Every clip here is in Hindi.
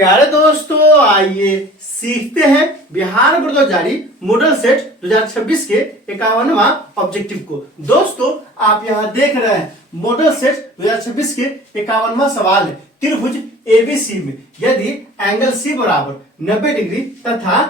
प्यारे दोस्तों, आइए सीखते हैं बिहार बोर्ड जारी मॉडल सेट 2026 के 51वां ऑब्जेक्टिव को। दोस्तों, आप यहाँ देख रहे हैं मॉडल सेट 2026 के 51वां सवाल है। त्रिभुज एबीसी में यदि एंगल सी बराबर 90 डिग्री तथा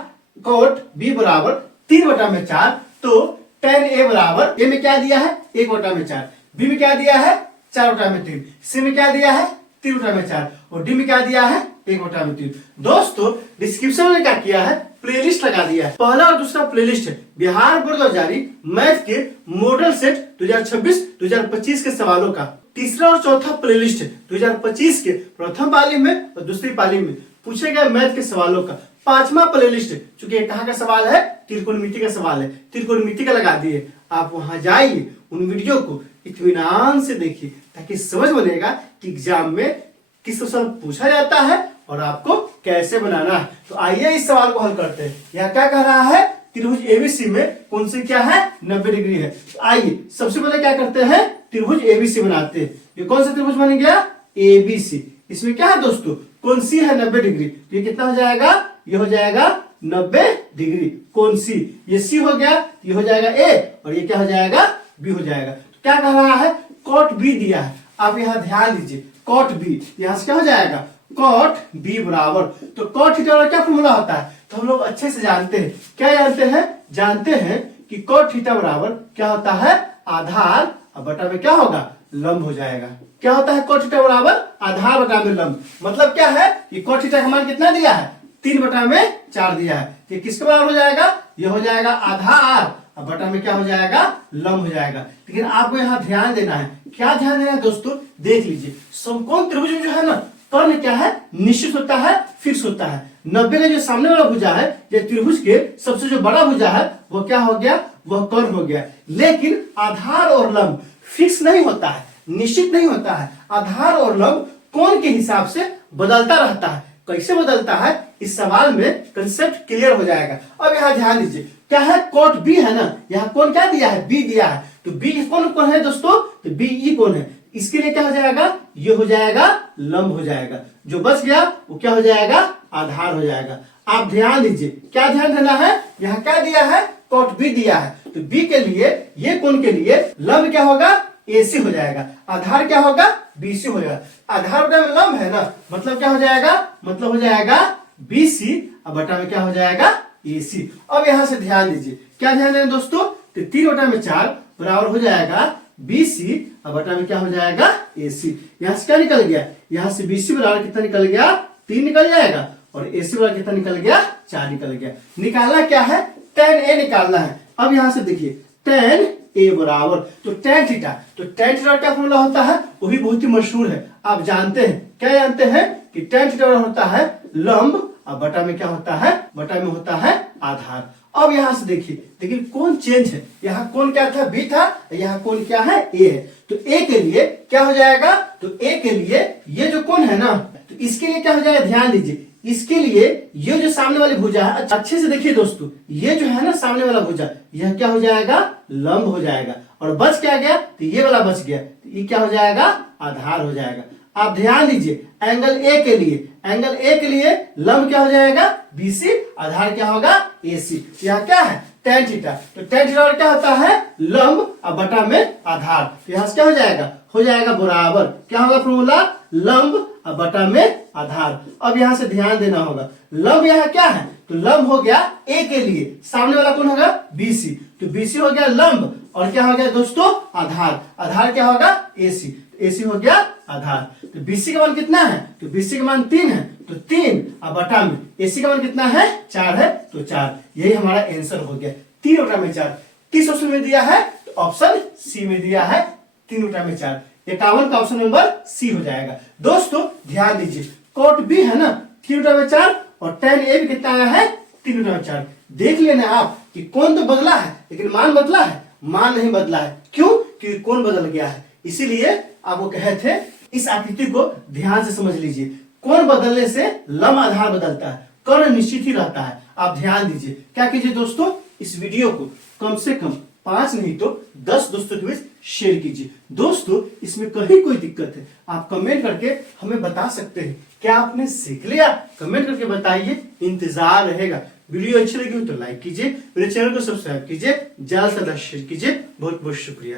कोट बी बराबर 3/4 तो tan ए बराबर ए में क्या दिया है 1/4, बी में क्या दिया है 4/3, सी में क्या दिया है 3/4 और डी में क्या दिया है 1/3। दोस्तों, डिस्क्रिप्शन में क्या किया है, प्लेलिस्ट लगा दिया है। पहला और दूसरा प्लेलिस्ट है बिहार बोर्ड जारी मैथ के मॉडल सेट 2026-2025 के सवालों का। तीसरा और चौथा प्लेलिस्ट है 2025 के प्रथम पाली में और दूसरी पाली में पूछे गए मैथ के सवालों का। पांचवा प्लेलिस्ट है, चूंकि कहाँ का सवाल है, त्रिकोणमिति का सवाल है, त्रिकोणमिति का लगा दिए। आप वहां जाइए, उन वीडियो को इत्मीनान से देखिए ताकि समझ बनेगा कि एग्जाम में किस क्वेश्चन पूछा जाता है और आपको कैसे बनाना है। तो आइए इस सवाल को हल करते हैं। यह क्या कह रहा है, त्रिभुज एबीसी में कौन सी क्या है 90 डिग्री है। तो आइए सबसे पहले क्या करते हैं, त्रिभुज एबीसी बनाते हैं। ये कौन सा त्रिभुज बन गया, एबीसी। इसमें क्या है दोस्तों, कौन सी है 90 डिग्री। तो ये कितना हो जाएगा, ये हो जाएगा 90 डिग्री। कौन सी, ये सी हो गया, ये हो जाएगा ए और ये क्या हो जाएगा बी हो जाएगा। तो क्या कह रहा है, कॉट बी दिया है। आप यहाँ ध्यान दीजिए, कॉट बी यहाँ से क्या हो जाएगा, कॉट बी बराबर। तो कॉट थीटा का क्या फॉर्मूला होता है, तो हम लोग अच्छे से जानते हैं। क्या जानते हैं कि कॉट थीटा बराबर क्या होता है, आधार और बटा में क्या होगा, लंब हो जाएगा। क्या होता है, कॉट थीटा बराबर आधार बटा में लंब। मतलब क्या है, ये कॉट थीटा का मान कितना दिया है, 3/4 दिया है। ये किसके बराबर हो जाएगा, ये हो जाएगा आधार और बटा में क्या हो जाएगा, लंब हो जाएगा। लेकिन आपको यहाँ ध्यान देना है। क्या ध्यान देना है दोस्तों, देख लीजिए। समकोण त्रिभुज में जो है ना, कर्ण क्या है, निश्चित होता है, फिक्स होता है। 90 का जो सामने वाला भुजा है, ये त्रिभुज के सबसे जो बड़ा भुजा है वो क्या हो गया, वह कर्ण हो गया। लेकिन आधार और लंब फिक्स नहीं होता है, निश्चित नहीं होता है। आधार और लंब कोण के हिसाब से बदलता रहता है। कैसे बदलता है, इस सवाल में कंसेप्ट क्लियर हो जाएगा। अब यहाँ ध्यान दीजिए, क्या है, कोट बी है ना, यहाँ कौन क्या दिया है, बी दिया है। तो बी कौन है दोस्तों, तो बी ई कौन है। इसके लिए क्या हो जाएगा, ये हो जाएगा लंब हो जाएगा। जो बच गया वो क्या हो जाएगा, आधार हो जाएगा। आप ध्यान दीजिए, क्या ध्यान देना है, यहाँ क्या दिया है, कोट बी दिया है। तो बी के लिए, ये कोण के लिए लंब क्या होगा, एसी हो जाएगा। आधार क्या होगा, बीसी हो जाएगा। आधार बटा में लंब है ना, मतलब क्या हो जाएगा, मतलब हो जाएगा बीसी और बटा में क्या हो जाएगा, एसी। अब यहां से ध्यान दीजिए, क्या ध्यान देना दोस्तों, तो 3/4 बराबर हो जाएगा बीसी और बटा में क्या हो जाएगा, एसी। यहां से क्या निकल गया, यहां से बीसी बराबर कितना निकल गया, 3 निकल जाएगा और एसी बराबर कितना निकल गया, 4 निकल गया। निकालना क्या है, tan ए निकालना है। अब यहां से देखिए, tan ए बराबर तो tan थीटा, तो tan थीटा क्या फॉर्मूला होता है, वो भी बहुत ही मशहूर है। आप जानते हैं, क्या जानते हैं कि tan थीटा होता है लंब और बटा में क्या होता है, बटा में होता है आधार। अब यहां से देखिए कौन चेंज है। यहाँ कौन क्या था, बी था, यहाँ कौन क्या है, ए है। तो ए के लिए क्या हो जाएगा, तो ए के लिए ये जो कौन है ना, तो इसके लिए क्या हो जाएगा, ध्यान दीजिए। इसके लिए ये जो सामने वाली भुजा है, अच्छे से देखिए दोस्तों, ये जो है ना सामने वाला भुजा, यह क्या हो जाएगा, लंब हो जाएगा। और बच क्या गया, तो ये वाला बच गया, तो ये क्या हो जाएगा, आधार हो जाएगा। आप ध्यान दीजिए, एंगल ए के लिए लंब क्या हो जाएगा, बीसी, आधार क्या होगा, एसी। यहाँ क्या है, tan थीटा, तो tan थीटा क्या होता है, लंब और बटा में आधार। तो यहाँ से क्या हो जाएगा बराबर, क्या होगा फॉर्मूला, लंब और बटा में आधार। अब यहाँ से ध्यान देना होगा, लंब यहाँ क्या है, तो लंब हो गया ए के लिए, सामने वाला कौन होगा, बीसी। तो बीसी हो गया लंब और क्या हो गया दोस्तों, आधार। आधार क्या होगा, एसी, एसी हो गया आधार। तो बीसी का मान कितना है, तो बीसी का मान 3 है, तो 3 और बटा में एसी का मान कितना है, 4 है, तो 4। यही हमारा आंसर हो गया, 3/4। किस ऑप्शन में दिया है, तो ऑप्शन सी में दिया है, 3/4। 51 का ऑप्शन नंबर सी हो जाएगा। दोस्तों ध्यान दीजिए, कोट बी है ना 3/4 और tan ए भी कितना आया है, 3/4। देख लेना आप कि कोण तो बदला है लेकिन मान बदला है, मान नहीं बदला है। क्यों, क्योंकि कोण बदल गया है। इसीलिए आपको कहे थे, इस आकृति को ध्यान से समझ लीजिए। कोण बदलने से लंब आधार बदलता है, कर्ण निश्चित ही रहता है। आप ध्यान दीजिए, क्या कीजिए दोस्तों, इस वीडियो को कम से कम 5 नहीं तो 10 दोस्तों के बीच शेयर कीजिए। दोस्तों इसमें कहीं कोई दिक्कत है आप कमेंट करके हमें बता सकते हैं। क्या आपने सीख लिया? कमेंट करके बताइए, इंतजार रहेगा। वीडियो अच्छी लगी हो तो लाइक कीजिए, मेरे चैनल को सब्सक्राइब कीजिए, ज्यादा से ज्यादा शेयर कीजिए। बहुत बहुत शुक्रिया।